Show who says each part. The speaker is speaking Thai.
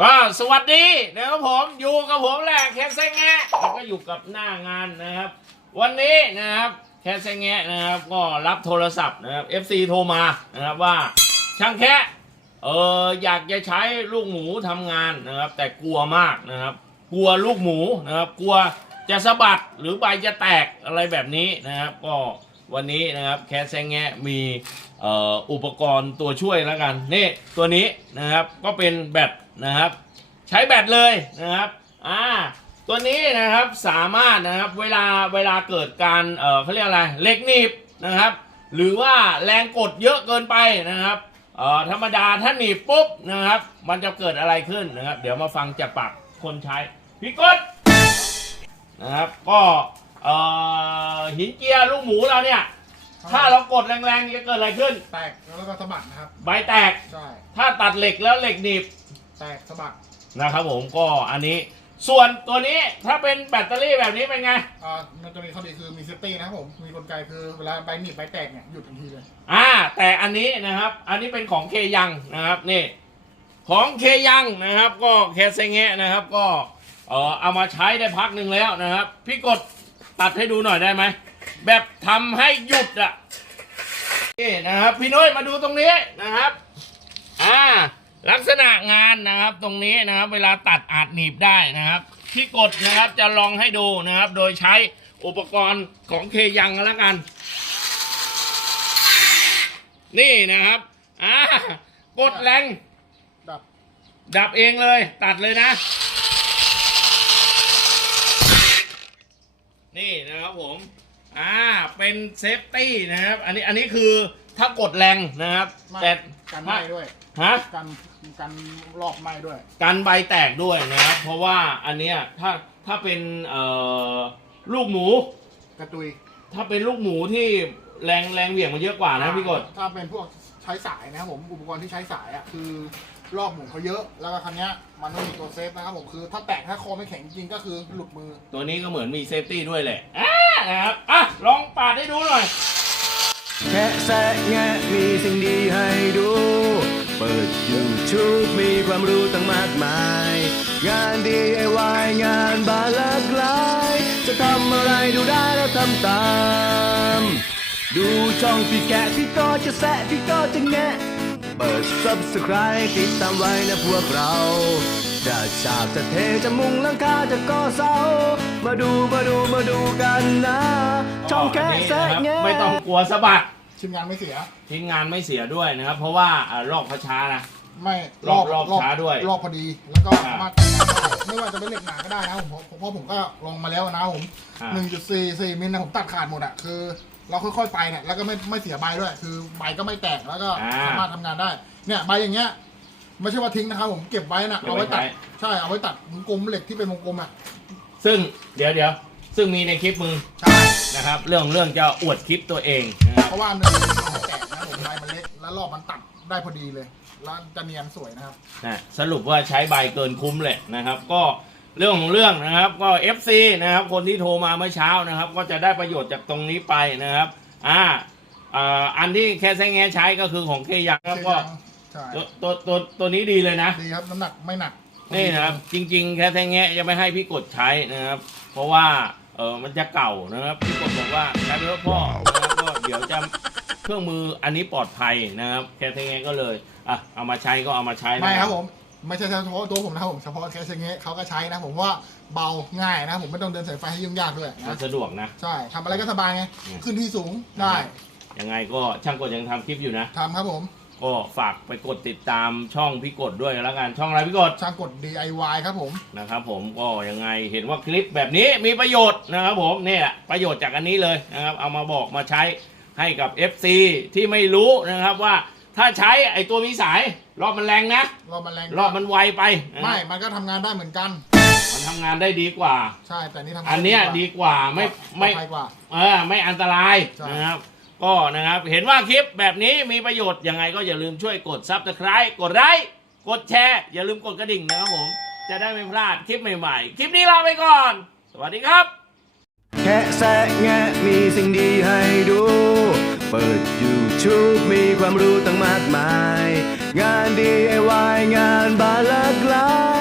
Speaker 1: ก็สวัสดีนะครับผมอยู่กับผมแหละแคสเซงแงะแล้วก็อยู่กับหน้างานนะครับ วันนี้นะครับแคสเซงแงะนะครับ ก็รับโทรศัพท์นะครับ FC โทรมานะครับว่าช่างแคะเอออยากจะใช้ลูกหมูทำงานนะครับ แต่กลัวมากนะครับ กลัวลูกหมูนะครับ กลัวจะสะบัดหรือใบจะแตกอะไรแบบนี้นะครับ ก็ วันนี้นะครับแคสเซงแงะมีอุปกรณ์ตัวช่วยแล้วกันนี่ตัวนี้นะครับก็เป็นแบตนะครับ ใช้แบตเลยนะครับอ่าตัวนี้นะครับสามารถนะครับเวลาเวลาเกิดการเออเขาเรียกอะไรเหล็กหนีบนะครับ หรือว่าแรงกดเยอะเกินไปนะครับเออธรรมดาถ้าหนีบปุ๊บนะครับ มันจะเกิดอะไรขึ้นนะครับ เดี๋ยวมาฟังจากปากคนใช้พี่กดนะครับก็ เอ่อหินเจียลูกหมูเราเนี่ย ถ้าเรากดแรงๆจะเกิดอะไรขึ้น
Speaker 2: แตกแล้วก็สะบัดนะครับ
Speaker 1: ใบแตก
Speaker 2: ใช่
Speaker 1: ถ้าตัดเหล็กแล้วเหล็กหนีบ
Speaker 2: แตกสะบัด
Speaker 1: นะครับผมก็อันนี้ ส่วนตัวนี้ถ้าเป็นแบตเตอรี่แบบนี้เป็นไง
Speaker 2: อ่ามันจะมีข้อดีคือมีเซฟตี้นะครับผม มีกลไกคือเวลาใบหนีบใบแตกเนี่ยหยุดทันทีเลย
Speaker 1: อ่า แต่อันนี้นะครับ อันนี้เป็นของเคยังนะครับนี่ ของเคยังนะครับ ก็เคเซเงะนะครับ ก็เออเอามาใช้ได้พักหนึ่งแล้วนะครับ พี่กด ตัดให้ดูหน่อยได้ไหม แบบทำให้หยุดอะนี่นะครับ พี่นุ้ยมาดูตรงนี้นะครับ อ่า ลักษณะงานนะครับ ตรงนี้นะครับ เวลาตัดอาจหนีบได้นะครับพี่กดนะครับจะลองให้ดูนะครับ โดยใช้อุปกรณ์ของเคยังกันแล้วกัน นี่นะครับ อ่ากดแรง
Speaker 2: ดับ
Speaker 1: ดับเองเลย ตัดเลยนะ นี่นะครับผมอ่าเป็นเซฟตี้นะครับ อันนี้อันนี้คือถ้ากดแรงนะครับ
Speaker 2: ไม่
Speaker 1: แต่
Speaker 2: กันไหม้ด้วย
Speaker 1: ฮะ
Speaker 2: กันกันลอกไหม้ด้วย
Speaker 1: กันใบแตกด้วยนะครับ เพราะว่าอันเนี้ยถ้าถ้าเป็นเอ่อลูกหมู
Speaker 2: กระตุย
Speaker 1: ถ้าเป็นลูกหมูที่แรงแรงเหวี่ยงมันเยอะกว่านะพี่กด
Speaker 2: ถ้าเป็นพวกใช้สายนะครับผมอุปกรณ์ที่ใช้สายอะคือ รอบหมุนเขาเยอะ แล้วก็คันเนี้ยมันไม่มีตัวเซฟนะครับผมคือ ถ้าแตกถ้าคอไม่แข็งจริงก็คือหลุดมือ
Speaker 1: ตัวนี้ก็เหมือนมีเซฟตี้ด้วยแหละอ่านะครับอะลองปาดให้ดูหน่อย
Speaker 3: แค่แซะแงะมีสิ่งดีให้ดู เปิด YouTube มีความรู้ตั้งมากมาย งาน DIY งานบานหลากหลาย จะทำอะไรดูได้แล้วทำตาม ดูช่องพี่แกะพี่ก็จะแซะพี่ก็จะแงะ เปิด Subscribe ติดตามไว้นะพวกเราจะฉาบจะเทจะมุงหลังคาจะก่อเสา มาดูมาดูมาดูกันนะช่องแค่แซะ
Speaker 1: อันนี้
Speaker 3: แงะ
Speaker 1: นะครับไม่ต้องกลัวสะบัด
Speaker 2: ชิ้นงานไม่เสีย
Speaker 1: ทิ้งงานไม่เสียด้วยนะครับ เพราะว่าอ่ารอบเขาช้านะ
Speaker 2: ไม่
Speaker 1: รอบรอบช้าด้วย
Speaker 2: รอบพอดีแล้วก็
Speaker 1: อ่า
Speaker 2: สามารถทำงานได้ไม่ว่าจะเป็นเหล็กหนาก็ได้นะผมเพราะผมก็ลองมาแล้วนะผม
Speaker 1: อ่า
Speaker 2: หนึ่งจุดสี่สี่มิลนะผมตัดขาดหมดอะคือ เราค่อยๆไปเนี่ยแล้วก็ไม่ไม่เสียใบด้วย คือใบก็ไม่แตกแล้วก็สามารถทำงานได้ เนี่ยใบอย่างเงี้ยไม่ใช่ว่าทิ้งนะครับผมเก็บไว้นะเอาไว้ตัดใช่เอาไว้ตัดวงกลมเหล็กที่เป็นวงกลมอะ
Speaker 1: ซึ่งเดี๋ยวเดี๋ยวซึ่งมีในคลิปมึง
Speaker 2: ใช่
Speaker 1: นะครับ เรื่องของเรื่องจะอวดคลิปตัวเองนะครับ
Speaker 2: เพราะว่าหนึ่งมันแตกนะผมใบมันเล็กแล้วรอบมันตัดได้พอดีเลย แล้วจะเนียนสวยนะครับ
Speaker 1: นะสรุปว่าใช้ใบเกินคุ้มเลยนะครับ ก็ เรื่องของเรื่องนะครับ ก็ FC นะครับ คนที่โทรมาเมื่อเช้านะครับ ก็จะได้ประโยชน์จากตรงนี้ไปนะครับอ่าอ่าอันที่แค่แซงแงใช้ก็คือของเคยังครับก็
Speaker 2: ใช่
Speaker 1: ตัวตัวตัวตัวนี้ดีเลยนะ
Speaker 2: ดีครับน้ำหนักไม่หนัก
Speaker 1: นี่นะครับ จริง ๆ แค่แซงแงจะไม่ให้พี่กดใช้นะครับ เพราะว่าเออมันจะเก่านะครับพี่กดบอกว่าใช้ไปเพื่อพ่อนะครับก็เดี๋ยวจะเครื่องมืออันนี้ปลอดภัยนะครับ แค่แซงแงก็เลยอะเอามาใช้ก็เอามาใช้นะ
Speaker 2: ไม่ครับผม ไม่ใช่เฉพาะตัวผมนะครับผมเฉพาะแค่เชงเงี้เขาก็ใช้นะผมว่าเบาง่ายนะผมไม่ต้องเดินสายไฟให้ยุ่งยากด้วย
Speaker 1: มั
Speaker 2: นะ
Speaker 1: นสะดวกนะ
Speaker 2: ใช่ทำอะไรก็สบายไง
Speaker 1: อืม
Speaker 2: ขึ้นที่สูงได้
Speaker 1: ยังไงก็ช่างกดยังทำคลิปอยู่นะ
Speaker 2: ทำครับผม
Speaker 1: ก็ฝากไปกดติดตามช่องพี่กดด้วยกันแล้วกันช่องอะไรพี่กด
Speaker 2: ช่างกด DIY ครับผม
Speaker 1: นะครับผมก็ยังไงเห็นว่าคลิปแบบนี้มีประโยชน์นะครับผมเนี่ยประโยชน์จากอันนี้เลยนะครับ เอามาบอกมาใช้ให้กับ FC ที่ไม่รู้นะครับว่า ถ้าใช้ไอตัวมีสาย รอบมันแรงนะ
Speaker 2: รอบมันแรง
Speaker 1: รอบมันไวไปนะครับ
Speaker 2: ไม่ มันก็ทำงานได้เหมือนกัน
Speaker 1: มันทำงานได้ดีกว่า
Speaker 2: ใช่แต่นี่ทำงาน
Speaker 1: อันเนี้ยดีกว่าไม่ไม่
Speaker 2: ปลอดภัยกว่า
Speaker 1: เออไม่อันตราย
Speaker 2: ใช่
Speaker 1: นะครับ ก็นะครับเห็นว่าคลิปแบบนี้มีประโยชน์ยังไงก็อย่าลืมช่วยกดซับสไคร b e กดไลค์กดแชร์ อย่าลืมกดกระดิ่งนะครับผม จะได้ไม่พลาดคลิปใหม่ๆ คลิปนี้ลาไปก่อน สวัสดีครับ
Speaker 3: แค่แซะแงะมีสิ่งดีให้ดู เปิด YouTube มีความรู้ตั้งมากมาย งาน DIY งานบานหลากหลายำตา